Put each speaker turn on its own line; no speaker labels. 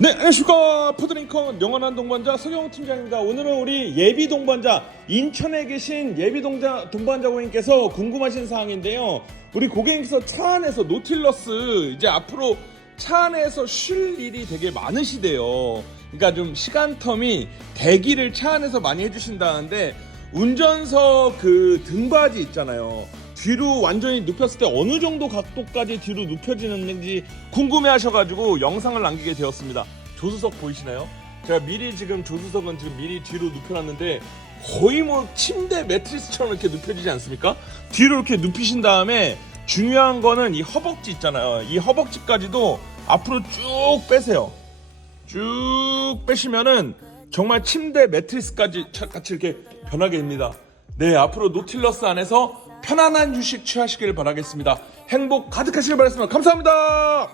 네, 안녕하십니까. 푸드링컨 영원한 동반자 서경 팀장입니다. 오늘은 우리 예비 동반자, 인천에 계신 예비 동자, 동반자 고객님께서 궁금하신 사항인데요. 우리 고객님께서 차 안에서 노틸러스, 이제 앞으로 차 안에서 쉴 일이 되게 많으시대요. 그러니까 좀 시간 텀이 대기를 차 안에서 많이 해주신다는데, 운전석 그 등받이 있잖아요. 뒤로 완전히 눕혔을 때 어느 정도 각도까지 뒤로 눕혀지는지 궁금해 하셔가지고 영상을 남기게 되었습니다. 조수석 보이시나요? 제가 미리 지금 조수석은 지금 미리 뒤로 눕혀놨는데 거의 뭐 침대 매트리스처럼 이렇게 눕혀지지 않습니까? 뒤로 이렇게 눕히신 다음에 중요한 거는 이 허벅지 있잖아요. 이 허벅지까지도 앞으로 쭉 빼세요. 쭉 빼시면은 정말 침대 매트리스까지 차- 같이 이렇게 변하게 됩니다. 네, 앞으로 노틸러스 안에서 편안한 휴식 취하시길 바라겠습니다. 행복 가득하시길 바라겠습니다. 감사합니다.